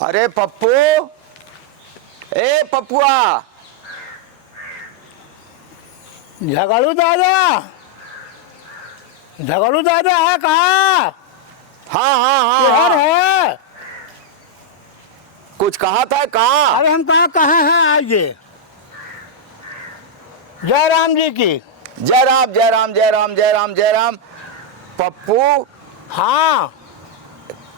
अरे पप्पू, ए पप्पुआ। झगड़ू दादा, झगड़ू दादा है कहाँ? हाँ हाँ हाँ यार हाँ। है। कुछ कहा था कहाँ? अरे हम कहाँ हैं आज? जय राम जी की। जय राम जय राम जय राम जय राम जय राम। पप्पू हाँ।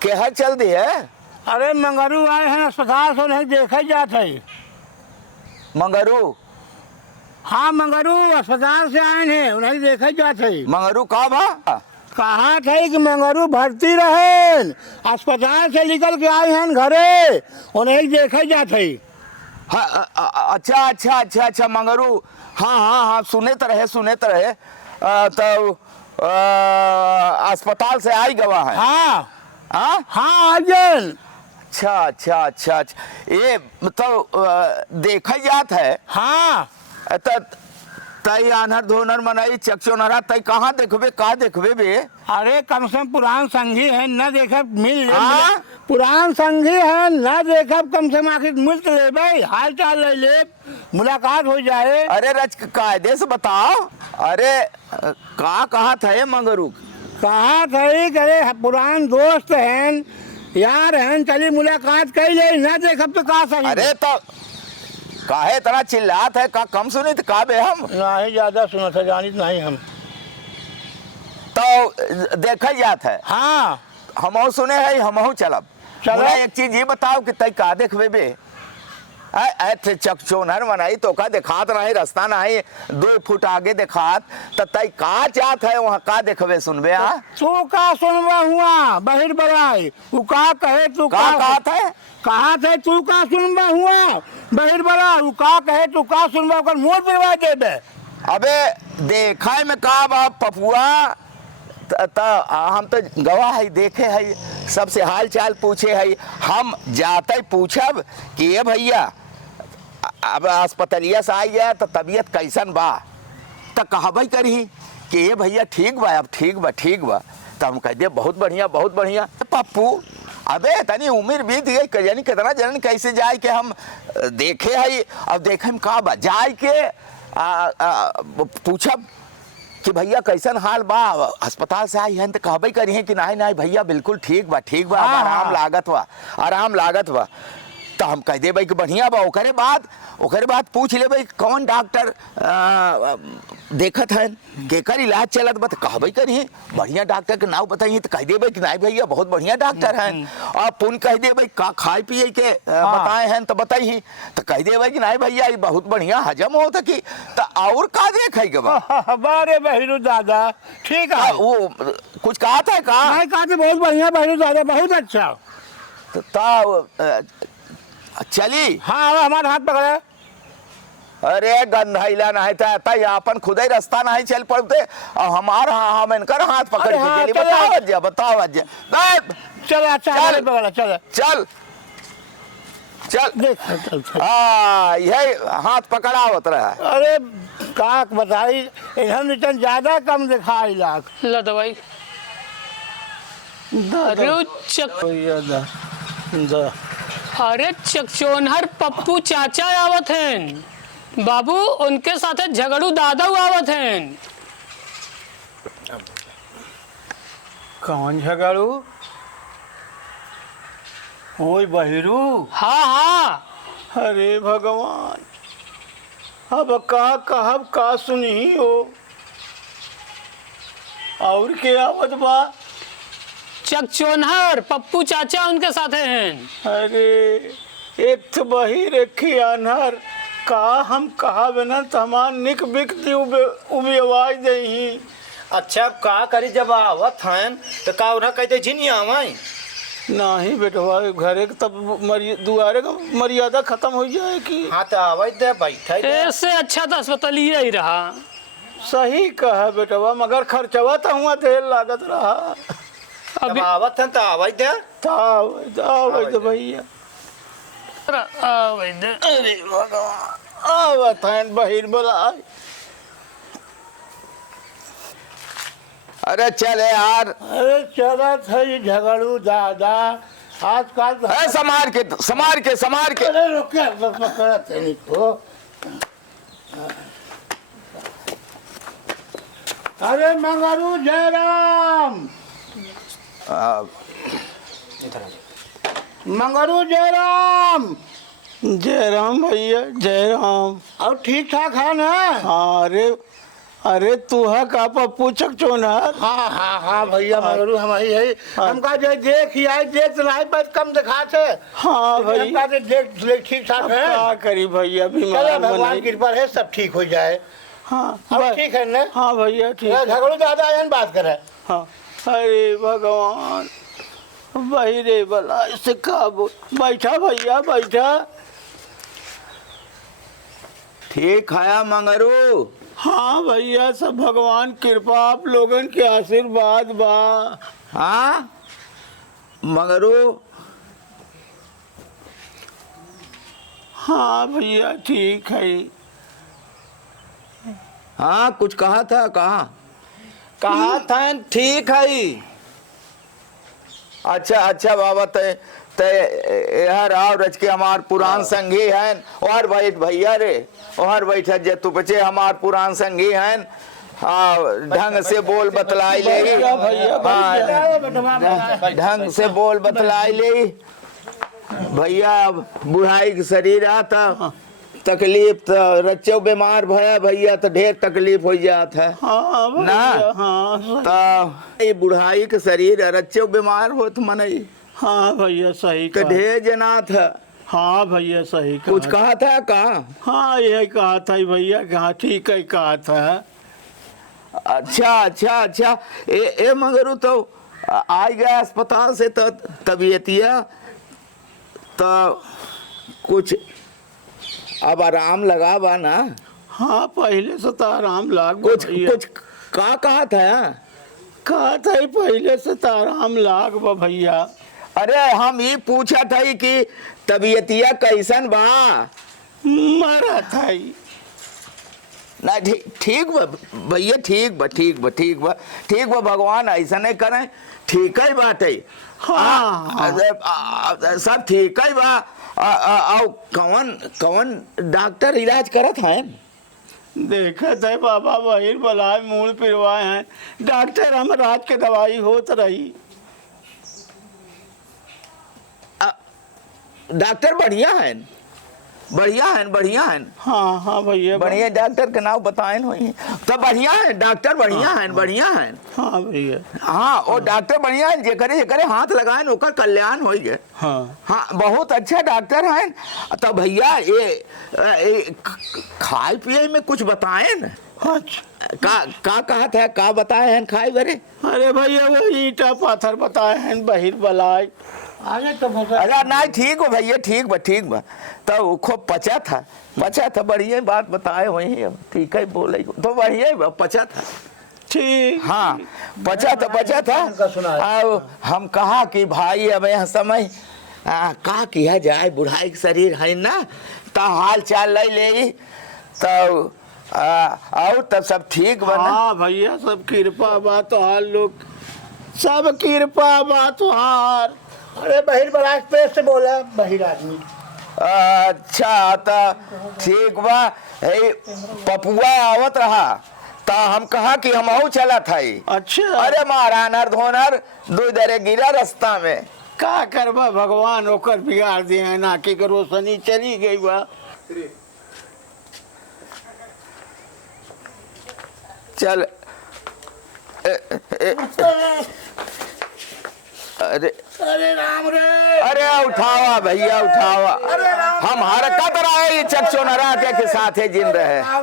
क्या चल दी है? अरे मंगरू आए हैं अस्पताल से, नहीं देखे जाते। मंगरू? हाँ मंगरू अस्पताल से आए हैं, उन्हें देखे जाते। मंगरू कहाँ भा? कहा थे कि मंगरू भर्ती रहे, अस्पताल से निकल के आए हैं घरे, उन्हें देखे जाते। हाँ, अच्छा अच्छा अच्छा अच्छा मंगरू। हाँ हाँ हाँ, सुने तो रहे। तो अस्पताल से आई गवा है। हाँ हाँ हाँ आज। अच्छा अच्छा अच्छा अच्छा, ये मतलब देखा जात है। हाँ तई आनहर धोनर मनाई चकचोनहरा, तई कहाँ देखबे का देखबे बे? अरे कम से कम पुरान संगी है, न देखे मिल ले। हाँ? पुरान संगी है, न देखे कम से कम आखिर मिल तो ले भाई, हाल चाल ले ले, मुलाकात हो जाए। अरे रच कायदे से बताओ। अरे कहाँ था ये मंगरू? कहा थे करे पुरान दोस्त हैं, यार हैं, चली मुलाकात कर ले, न देखे तो कहा सही। अरे तो काहे इतना चिल्लात है? का कम सुनी तो का बे हम? नहीं ज्यादा सुना था, जानी नहीं हम। तो देखा जात है। हाँ हमहू सुने है, हमहू चलब। चलो। मुला एक चीज ये बताओ कि तई का देखबे बे? ऐ चकचोनहर मनाई तो का दिखात नहीं, रास्ता नहीं 2 फुट आगे दिखात, तो तई का चाहत है वहाँ का देखबे सुनबे? हाँ तू का सुनवा हुआ बहिर बड़ाई, तू का कहे, तू का कहत है? कहा थे तू का सुनवा हुआ बहिर बड़ा, तू का कहे, तू का सुनवा कर मोर पिलवा देबे। अबे देखा में का बा पपुआ, हम तो गवाह है, देखे है, सबसे हाल चाल पूछे है। हम जाते पूछब कि ये भैया अब अस्पतालिया से आई है तो तबीयत कैसन बा, तो कहबे करही कि ये भैया ठीक बा, अब ठीक बा। तो हम कह दे बहुत बढ़िया। पप्पू अबे तनी उम्र बीत गई, यानी कितना जन कैसे जाए के हम देखे है। अब देखे में का बा, जाए के पूछब कि भैया कैसन हाल बा, अस्पताल से आई हैं तो कहबे करी हैं कि नहीं भैया बिल्कुल ठीक बा, अब आराम लागत बा। तो हम कह देबै कि बढ़िया बा। ओकरे बाद पूछ लेबै कौन डॉक्टर देखत है, केकर इलाज चलत बा, तो कहबे करी हैं बढ़िया डॉक्टर के नाम बताइए, तो कह देबै कि नहीं भैया बहुत बढ़िया डॉक्टर हैं। और पुन कह देबै का खाए पिए के बताए हैं तो बताइए, तो कह देबै कि नहीं भैया ये बहुत बढ़िया हजम होता कि, तो और का देखे के बा? बारे बहिरू दादा ठीक है। वो कुछ कहा था का? नहीं कहा थे बहुत बढ़िया बहिरू दादा, बहुत अच्छा। तो चली। हाँ हमारे हाथ पकड़े। अरे गंधाइला नहीं था तय अपन खुद ही रास्ता नहीं चल पड़ते, और हमारा हम इनकर हाथ पकड़ के चली। बताओ चल यही हाथ पकड़ावत रहा। अरे का बताई, इन्होंने ज्यादा कम दिखाई लाख ला दवाई। अरे चकचोनहर पप्पू चाचा आवत हैं बाबू, उनके साथे झगड़ू दादा आवत हैं। कौन झगड़ू? ओए बहिरू? हाँ अरे भगवान, अब कहब का सुनी हो, और के आवत बा? चकचोनहर पप्पू चाचा उनके साथे हैं। अरे एक तो बहिर एक ही अनहर, का हम कहा बिना तो हमार निक बिक दी उबे आवाज दही। अच्छा का करी जब आवत हैं तो का उन्हें कहते झिनी आवाई? नहीं बेटवा, घरे के तब दुआरे का मर्यादा खत्म हो जाए कि। हाँ तो आवाज दे बैठे। ऐसे अच्छा तो अस्पताल ही रहा। सही कहा बेटवा, मगर खर्चवा तो हुआ ढेर लागत रहा। जब अभी आवत हन तो आवाज दे। आवत भैया, आवत दे। अरे भगवान, आवत हैं बहिर बुलाए। अरे चल यार, अरे चला था ये झगड़ू दादा आजकल। संभार के संभार के संभार के। अरे रुके, पकड़ा तेरी को। अरे मंगरू जयराम, मंगरू जयराम। जयराम भैया जयराम। और ठीक ठाक है ना? हाँ। अरे तू है का पप्पू चकचोनहर? हाँ भैया मंगरू हम ही है। हमका जो देख ही आई, देख तो नहीं पर कम दिखाते। हाँ भैया हमका तो देख ठीक ठाक है। क्या करी भैया, बीमार भगवान की कृपा है, सब ठीक हो जाए। हाँ अब ठीक है ना? हाँ भैया ठीक है। झगड़ू दादा आयन बात करे। हाँ। अरे भगवान, भाई रे भला इससे का बोल। बैठा भैया बैठा। ठीक है मंगरू। हाँ भैया सब भगवान कृपा, आप लोगन के आशीर्वाद बा। हाँ मंगरू। हाँ भैया ठीक है। हाँ कुछ कहा था, कहा था ठीक है। अच्छा बाबा, ते ते यार आओ रच के हमार पुरान संगी हैं। और बैठ भैया रे, और बैठ जे तू बचे हमार पुरान संगी हैं। हाँ ढंग से बोल बतलाई ले। ढंग से बोल बतलाई ले भैया। बुढ़ाई के शरीर आता, तकलीफ तो रच्चो बीमार भया भैया, तो ढेर तकलीफ हो जात है ना। तो ये बुढ़ाई के शरीर रच्चो बीमार होत मनई। हाँ भैया सही तो ढेर जनात है। हाँ भैया सही कुछ कहा था कहा? हाँ यही कहा था भैया, कहा ठीक है कहा था। अच्छा ए मगरू तो आ गया अस्पताल से, तो तबीयतिया तो कुछ अब आराम लगा बा ना? हाँ पहले से तो आराम लाग। कुछ कहा था पहले से तो आराम लाग बा भैया। अरे हम ये पूछा था कि तबीयतिया कैसन बा? मरा था ना ठीक बा भैया, ठीक बा भगवान ऐसा नहीं करे। ठीक ही बात है। हाँ सब ठीक ही बा। कौन डॉक्टर इलाज करत है? देखत है बाबा बहिर बलाए मूल पिरवाए हैं। डॉक्टर हम रात के दवाई होत रही। डॉक्टर बढ़िया है। हाँ भैया बढ़िया डॉक्टर के नाम बताए हुई तो बढ़िया है डॉक्टर। बढ़िया है। हाँ भैया। हाँ और डॉक्टर बढ़िया है, जेकरे हाथ लगाए ओकर कल्याण हो गए। हाँ बहुत अच्छा डॉक्टर है। तो भैया ये खाए पिए में कुछ बताए न? का कहा था, का बताए हैं खाए बरे? अरे भैया वो ईटा पाथर बताए हैं बहिर बलाए। आगे तो अरे नहीं ठीक हो भैया, ठीक बा। तो खूब पचा था बढ़िया बात बताए वही। ठीक है बोले तो बढ़िया पचा था। ठीक। हाँ पचा था। हम कहा कि भाई अब यह समय का किया जाए, बुढ़ाई के शरीर है ना, तो हाल चाल ले तो और तब सब ठीक बना। हाँ भैया सब कृपा बात तो हाल लोग, सब कृपा बात तो हार। अरे बहिर बराज पे से बोला बहिर आदमी। अच्छा तो ठीक बा। पपुआ आवत रहा तो हम कहा कि हम चला था। अच्छा। अरे मारा नर धोनर दो दरे गिरा रास्ता में। का करबा भगवान ओकर बिगाड़ दिए ना कि रोशनी चली गई बा। चल अरे राम रे, अरे उठावा भैया उठावा। हम हरकत रहे चकचोनरा के साथ जिन रहे। हाँ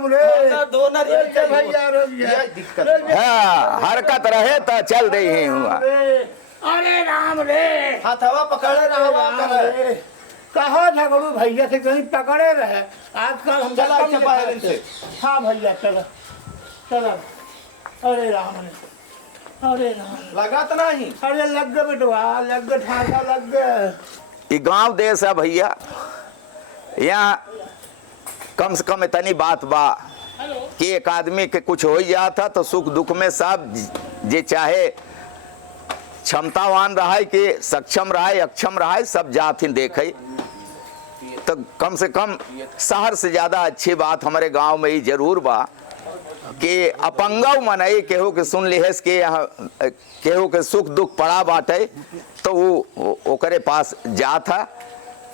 हरकत रहे तो चल दे ही हुआ। अरे राम रे, हाथवा पकड़े रहे। कहा झगड़ू भैया से कहीं पकड़े रहे। आजकल हम चला से। हाँ भैया चलो। चलो। अरे राम अरे राम लगा तो नहीं। अरे लग गए बेटवा लग गए ठाका लग गए। ये गांव देश है भैया, यहाँ कम से कम इतनी बात बा कि एक आदमी के कुछ हो जाता तो सुख दुख में सब जे चाहे क्षमतावान रहा कि सक्षम रहा अक्षम रहा सब जात ही देखे। तो कम से कम शहर से ज़्यादा अच्छी बात हमारे गांव में ही जरूर बा कि अपंगव मनई केहू के सुन लिहेस के यहाँ केहू के सुख दुख पड़ा बाटे तो वो ओकरे पास जात है